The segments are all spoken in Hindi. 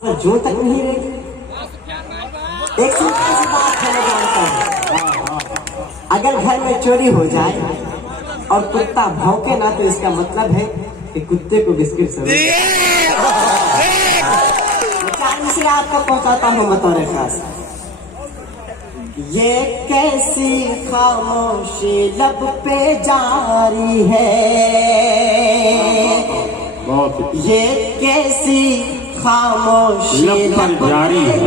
जो तक नहीं रहेगी। एक सिंपल सी बात है, मैं जानता हूँ, अगर घर में चोरी हो जाए और कुत्ता भौंके ना, तो इसका मतलब है कि कुत्ते को बिस्किट जरूर। इसलिए आपको पहुंचाता हूँ बतौर खास। ये कैसी खामोशी लब पे जारी है, ये कैसी खामोशी लब पे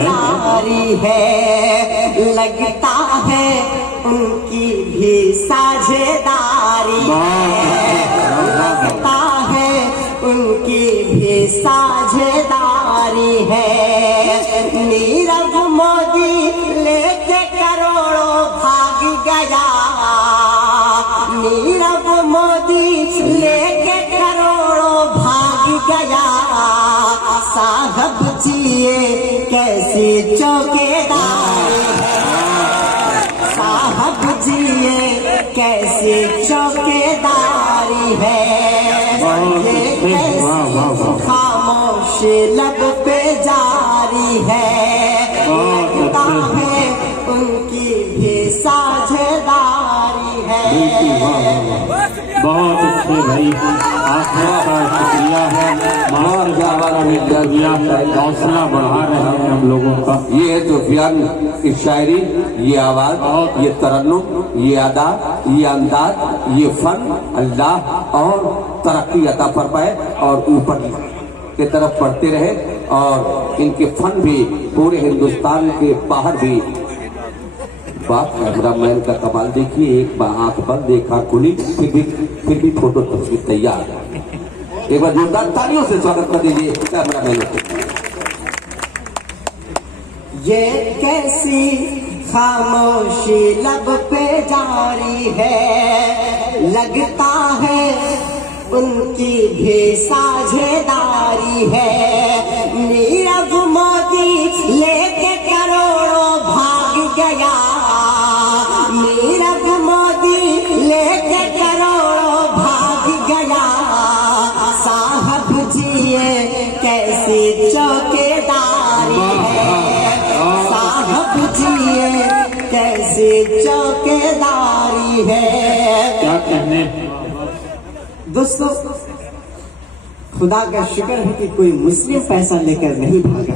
जारी है, लगता है उनकी भी साझेदारी है, लगता है उनकी भी साझेदारी है। नीरव मोदी लेके करोड़ों भाग गया, नीरव मोदी लेके करोड़ों भाग गया, साहब जी ये कैसी चौकीदारी है, साहब जी ये कैसी चौकीदारी है, ये कैसी खामोशी लब पे जारी है, लगता है उनकी भी साझेदारी है। बहुत अच्छे भाई, आपका शुक्रिया है। हौसला बढ़ा रहे हैं हम लोगों का। ये है सुफियान की शायरी, ये आवाज, ये तरन्नुम, ये अदा, ये अंदाज, ये फन अल्लाह और तरक्की अता फरमाए और ऊपर की तरफ बढ़ते रहे। और इनके फन भी पूरे हिंदुस्तान के बाहर भी। बाप कैमरामैन का कमाल देखिए, एक आंख बंद एक आंख खुली, फिर भी फोटो तस्वीर तैयार। एक बार जोरदार तालियों से स्वागत कर दीजिए कैमरामैन को। ये कैसी खामोशी लब पे जारी है, लगता है उनकी भी साझेदारी है। नीरव मोदी लेके करोड़ों भाग गया, नीरव मोदी लेके करोड़ों भाग गया, साहब जी ये कैसी चौकीदारी है, साहब जी ये कैसी चौकीदारी है। क्या कहने दोस्तों, खुदा का शुक्र है कि कोई मुस्लिम पैसा लेकर नहीं भागा,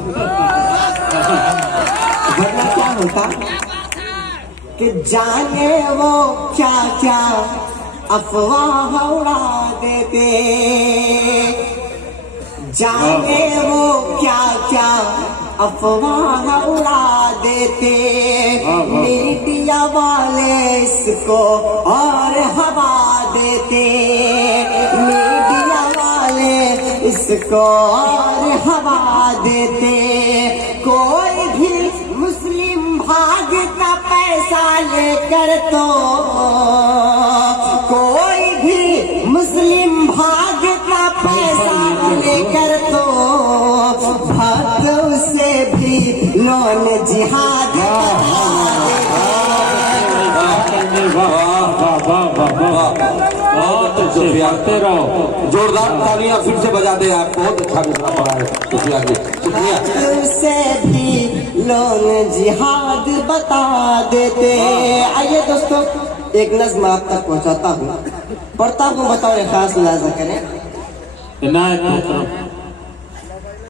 वरना क्या होता कि जाने वो क्या क्या अफवाह उड़ा देते, जाने वो क्या क्या अफवाह उड़ा देते, मीडिया वाले इसको और हवा देते, मीडिया वाले इसको और हवा देते। कोई भी मुस्लिम भागता पैसा लेकर, तो कोई भी मुस्लिम भागता पैसा लेकर, तो भाग उसे भी लोन जिहाद जोरदार तालियां फिर से बजा दे। आप बहुत अच्छा मिसरा पड़ा है सुफियान जी, शुक्रिया। उसे भी लोन जिहाद बता देते। आइए दोस्तों, एक नज़्म आप तक पहुंचाता हूँ, पढ़ता हूँ, बताओ खास मुलाजा करें। इनायत